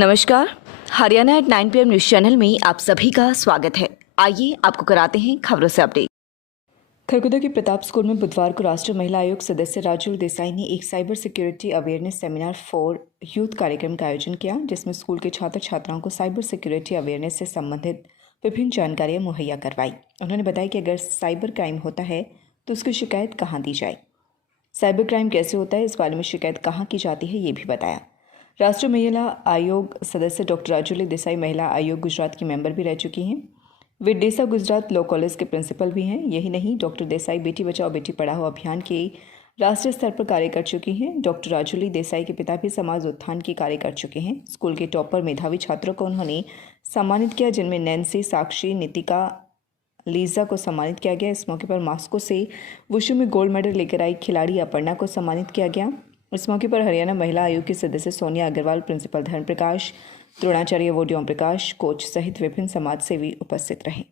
नमस्कार, Haryana at 9 PM news channel में आप सभी का स्वागत है। आइए आपको कराते हैं खबरों से अपडेट। खरगोदा के प्रताप स्कूल में बुधवार को राष्ट्रीय महिला आयोग सदस्य राजुल देसाई ने एक cyber security awareness seminar for youth कार्यक्रम का आयोजन किया, जिसमें स्कूल के छात्र छात्राओं को साइबर सिक्योरिटी अवेयरनेस से संबंधित विभिन्न जानकारियां मुहैया करवाई। उन्होंने बताया कि अगर साइबर क्राइम होता है तो उसकी शिकायत कहाँ दी जाए, साइबर क्राइम कैसे होता है, इस बारे में शिकायत कहाँ की जाती है, ये भी बताया। राष्ट्रीय महिला आयोग सदस्य डॉक्टर राजुल देसाई महिला आयोग गुजरात की मेंबर भी रह चुकी हैं। वे डेसा गुजरात लॉ कॉलेज के प्रिंसिपल भी हैं। यही नहीं, डॉक्टर देसाई बेटी बचाओ बेटी पढ़ाओ अभियान के राष्ट्रीय स्तर पर कार्य कर चुकी हैं। डॉक्टर राजुल देसाई के पिता भी समाज उत्थान के कार्य कर चुके हैं। स्कूल के टॉपर मेधावी छात्रों को उन्होंने सम्मानित किया, जिनमें नैन्सी, साक्षी, नितिका, लीजा को सम्मानित किया गया। इस मौके पर मॉस्को से वुशु में गोल्ड मेडल लेकर आई खिलाड़ी अपर्णा को सम्मानित किया गया। इस मौके पर हरियाणा महिला आयोग की सदस्य सोनिया अग्रवाल, प्रिंसिपल धर्म प्रकाश, द्रोणाचार्य अवॉर्डी ओम प्रकाश, कोच सहित विभिन्न समाज सेवी उपस्थित रहे।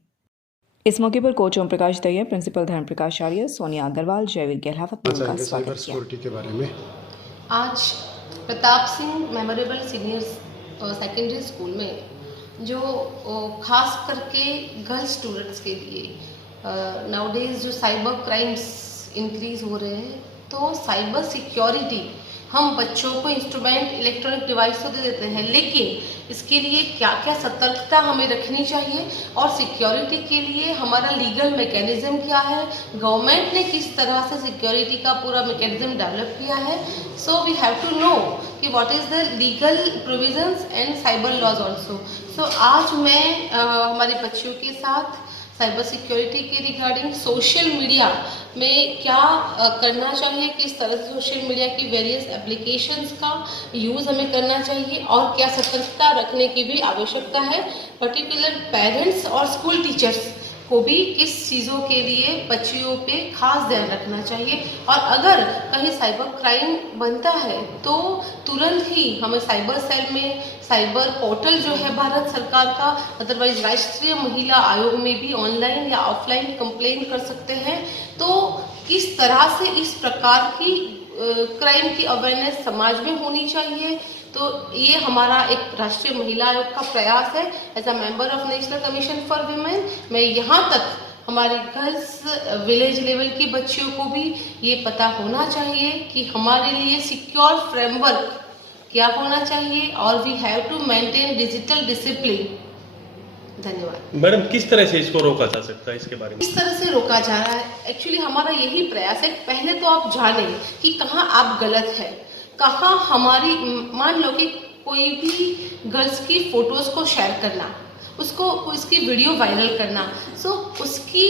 इस मौके पर कोच ओम प्रकाश दहिया, प्रिंसिपल धर्म प्रकाश आर्य, सोनिया अग्रवाल, जयवीर गहलावत ने उनका स्वागत किया। के बारे में आज Pratap Singh memorable senior secondary school में जो खास करके गर्ल्स स्टूडेंट्स के लिए नाउडेज जो साइबर क्राइम्स इंक्रीज हो रहे हैं, तो साइबर सिक्योरिटी हम बच्चों को इंस्ट्रूमेंट इलेक्ट्रॉनिक डिवाइस तो दे देते हैं, लेकिन इसके लिए क्या क्या सतर्कता हमें रखनी चाहिए और सिक्योरिटी के लिए हमारा लीगल मैकेनिज्म क्या है, गवर्नमेंट ने किस तरह से सिक्योरिटी का पूरा मैकेनिज्म डेवलप किया है। So we have to know कि what is the legal provisions and cyber laws also. So आज मैं हमारे बच्चों के साथ साइबर सिक्योरिटी के रिगार्डिंग सोशल मीडिया में क्या करना चाहिए, किस तरह से सोशल मीडिया की वेरियस एप्लीकेशंस का यूज़ हमें करना चाहिए और क्या सतर्कता रखने की भी आवश्यकता है। पर्टिकुलर पेरेंट्स और स्कूल टीचर्स को भी किस चीज़ों के लिए बच्चियों पे खास ध्यान रखना चाहिए, और अगर कहीं साइबर क्राइम बनता है तो तुरंत ही हमें साइबर सेल में साइबर पोर्टल जो है भारत सरकार का, अदरवाइज राष्ट्रीय महिला आयोग में भी ऑनलाइन या ऑफलाइन कंप्लेन कर सकते हैं। तो किस तरह से इस प्रकार की क्राइम की अवेयरनेस समाज में होनी चाहिए, तो ये हमारा एक राष्ट्रीय महिला आयोग का प्रयास है। As a member of national commission for women, मैं यहाँ तक हमारी गर्ल्स विलेज लेवल की बच्चियों को भी ये पता होना चाहिए कि हमारे लिए सिक्योर फ्रेमवर्क क्या होना चाहिए और we have to maintain digital discipline. धन्यवाद। मैडम, किस तरह से इसको रोका जा सकता है, इसके बारे में? किस तरह से रोका जा रहा है, एक्चुअली हमारा यही प्रयास है। पहले तो आप जानें कि कहाँ आप गलत है, कहाँ हमारी, मान लो कि कोई भी गर्ल्स की फोटोज को शेयर करना, उसको उसकी वीडियो वायरल करना, सो उसकी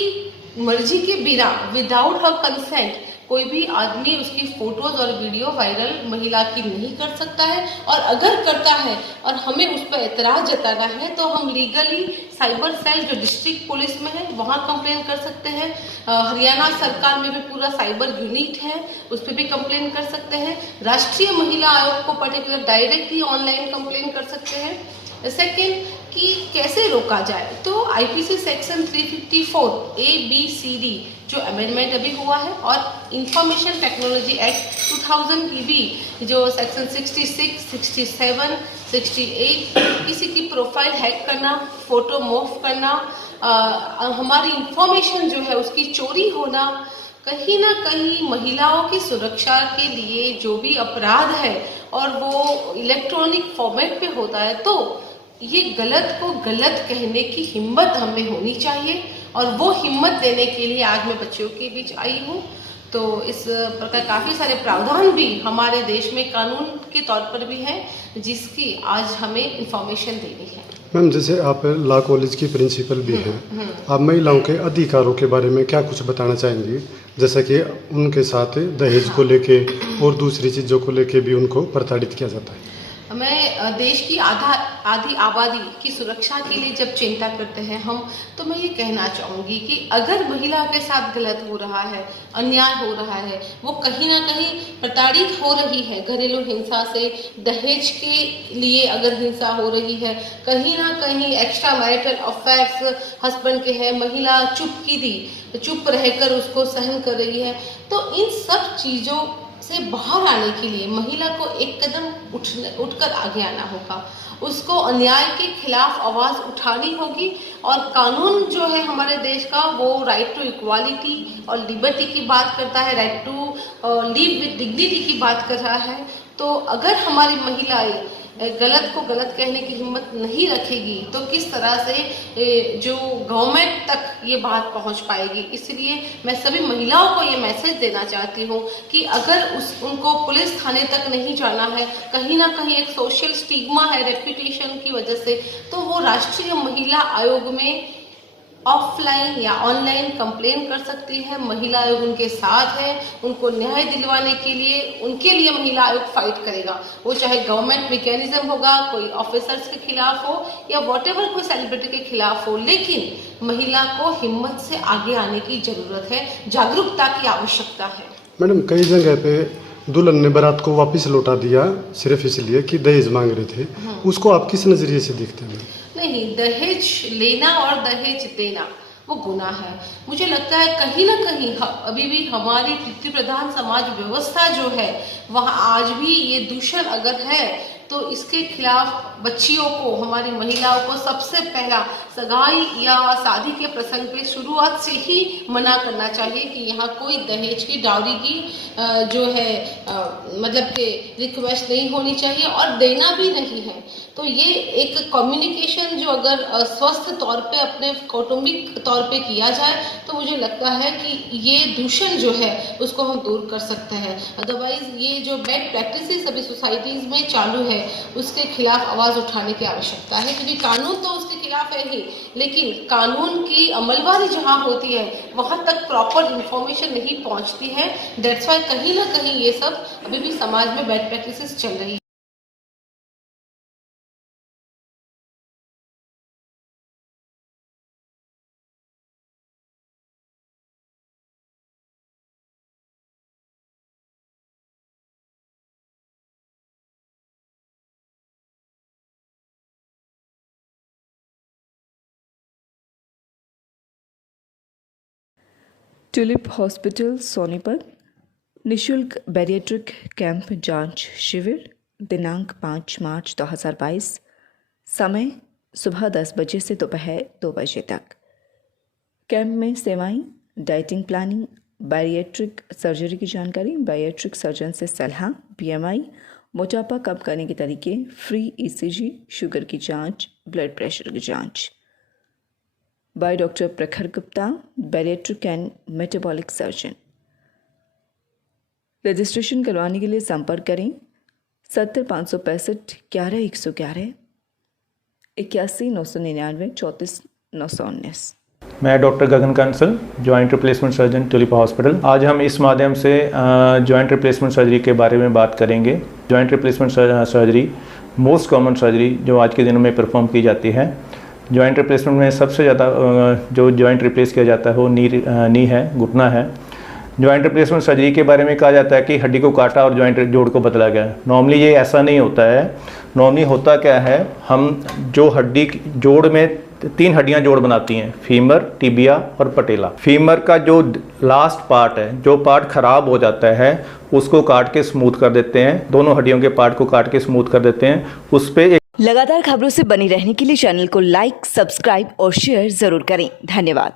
मर्जी के बिना विदाउट हर कंसेंट कोई भी आदमी उसकी फोटोज और वीडियो वायरल महिला की नहीं कर सकता है। और अगर करता है और हमें उस पर एतराज जताना है तो हम लीगली साइबर सेल जो डिस्ट्रिक्ट पुलिस में है वहाँ कंप्लेन कर सकते हैं। हरियाणा सरकार में भी पूरा साइबर यूनिट है, उस पर भी कंप्लेन कर सकते हैं। राष्ट्रीय महिला आयोग को पर्टिकुलर डायरेक्टली ऑनलाइन कंप्लेन कर सकते हैं। सेकेंड कि कैसे रोका जाए, तो आईपीसी सेक्शन 354 ABCD जो अमेंडमेंट अभी हुआ है, और इंफॉर्मेशन टेक्नोलॉजी एक्ट 2000 की भी जो सेक्शन 66, 67, 68 किसी की प्रोफाइल हैक करना, फोटो मूव करना, हमारी इंफॉर्मेशन जो है उसकी चोरी होना, कहीं ना कहीं महिलाओं की सुरक्षा के लिए जो भी अपराध है और वो इलेक्ट्रॉनिक फॉर्मेट पे होता है, तो ये गलत को गलत कहने की हिम्मत हमें होनी चाहिए। और वो हिम्मत देने के लिए आज मैं बच्चों के बीच आई हूँ। तो इस प्रकार काफ़ी सारे प्रावधान भी हमारे देश में कानून के तौर पर भी हैं, जिसकी आज हमें इंफॉर्मेशन देनी है। मैम, जैसे आप लॉ कॉलेज की प्रिंसिपल भी हैं, आप महिलाओं के अधिकारों के बारे में क्या कुछ बताना चाहेंगी, जैसा कि उनके साथ दहेज को लेके और दूसरी चीज़ों को लेके भी उनको प्रताड़ित किया जाता है? मैं देश की आधी आबादी की सुरक्षा के लिए जब चिंता करते हैं हम, तो मैं ये कहना चाहूँगी कि अगर महिला के साथ गलत हो रहा है, अन्याय हो रहा है, वो कहीं ना कहीं प्रताड़ित हो रही है, घरेलू हिंसा से, दहेज के लिए अगर हिंसा हो रही है, कहीं ना कहीं एक्स्ट्रा मैरिटल अफेयर्स हस्बैंड के हैं, महिला चुप रहकर उसको सहन कर रही है, तो इन सब चीज़ों से बाहर आने के लिए महिला को एक कदम उठकर आगे आना होगा। उसको अन्याय के खिलाफ आवाज़ उठानी होगी और कानून जो है हमारे देश का वो राइट टू इक्वालिटी और लिबर्टी की बात करता है, right to live with dignity की बात कर रहा है। तो अगर हमारी महिलाएं गलत को गलत कहने की हिम्मत नहीं रखेगी तो किस तरह से जो गवर्नमेंट तक ये बात पहुंच पाएगी। इसलिए मैं सभी महिलाओं को ये मैसेज देना चाहती हूँ कि अगर उनको पुलिस थाने तक नहीं जाना है, कहीं ना कहीं एक सोशल स्टिग्मा है रेप्यूटेशन की वजह से, तो वो राष्ट्रीय महिला आयोग में ऑफलाइन या ऑनलाइन कंप्लेन कर सकती है। महिला आयोग उनके साथ है, उनको न्याय दिलवाने के लिए उनके लिए महिला आयोग फाइट करेगा। वो चाहे गवर्नमेंट मैकेनिज्म होगा, कोई ऑफिसर्स के खिलाफ हो या व्हाटएवर कोई सेलिब्रिटी के खिलाफ हो, लेकिन महिला को हिम्मत से आगे आने की जरूरत है, जागरूकता की आवश्यकता है। मैडम, कई जगह पे दुल्हन ने बारात को वापस लौटा दिया सिर्फ इसलिए कि दहेज मांग रहे थे, उसको आप किस नजरिए से देखते हैं? नहीं, दहेज लेना और दहेज देना वो गुनाह है। मुझे लगता है कहीं ना कहीं अभी भी हमारी पितृ प्रधान समाज व्यवस्था जो है वहाँ आज भी ये दूषण अगर है तो इसके खिलाफ बच्चियों को, हमारी महिलाओं को सबसे पहला सगाई या शादी के प्रसंग पे शुरुआत से ही मना करना चाहिए कि यहाँ कोई दहेज की डाउरी की जो है मतलब कि रिक्वेस्ट नहीं होनी चाहिए और देना भी नहीं है। तो ये एक कम्युनिकेशन जो अगर स्वस्थ तौर पे अपने कौटुंबिक तौर पे किया जाए तो मुझे लगता है कि ये दूषण जो है उसको हम दूर कर सकते हैं। अदरवाइज ये जो बैड प्रैक्टिसेस अभी सोसाइटीज़ में चालू है उसके खिलाफ आवाज़ उठाने की आवश्यकता है, क्योंकि कानून तो उसके खिलाफ है ही, लेकिन कानून की अमलवारी जहाँ होती है वहाँ तक प्रॉपर इंफॉर्मेशन नहीं पहुँचती है। दैट्स वाई कहीं ना कहीं ये सब अभी भी समाज में बैड प्रैक्टिसेस चल रही है। ट्यूलिप हॉस्पिटल सोनीपत निशुल्क बैरिएट्रिक कैंप जांच शिविर दिनांक 5 मार्च 2022, समय सुबह 10 बजे से दोपहर 2 बजे तक। कैंप में सेवाएं, डाइटिंग प्लानिंग, बैरिएट्रिक सर्जरी की जानकारी, बैरिएट्रिक सर्जन से सलाह, BMI, मोटापा कम करने के तरीके, फ्री ECG, शुगर की जांच, ब्लड प्रेशर की जांच। बाय डॉक्टर प्रखर Gupta, bariatric and metabolic surgeon. Registration करवाने के लिए संपर्क करें 70 565 11 111 81 999 34 919। मैं doctor Gagan Kansal, joint replacement surgeon, Tulip hospital. आज हम इस माध्यम से जॉइंट रिप्लेसमेंट सर्जरी के बारे में बात करेंगे। Joint replacement surgery most common surgery जो आज के दिनों में परफॉर्म की जाती है। जॉइंट रिप्लेसमेंट में सबसे ज़्यादा जो जॉइंट रिप्लेस किया जाता है वो नी है, घुटना है। जॉइंट रिप्लेसमेंट सर्जरी के बारे में कहा जाता है कि हड्डी को काटा और जॉइंट जोड़ को बदला गया। नॉर्मली ये ऐसा नहीं होता है। नॉर्मली होता क्या है, हम जो हड्डी जोड़ में 3 हड्डियां जोड़ बनाती हैं, फीमर, टिबिया और पटेला। फीमर का जो लास्ट पार्ट है, जो पार्ट खराब हो जाता है, उसको काट के स्मूथ कर देते हैं। दोनों हड्डियों के पार्ट को काट के स्मूथ कर देते हैं। उस पे लगातार खबरों से बनी रहने के लिए चैनल को लाइक, सब्सक्राइब और शेयर जरूर करें। धन्यवाद।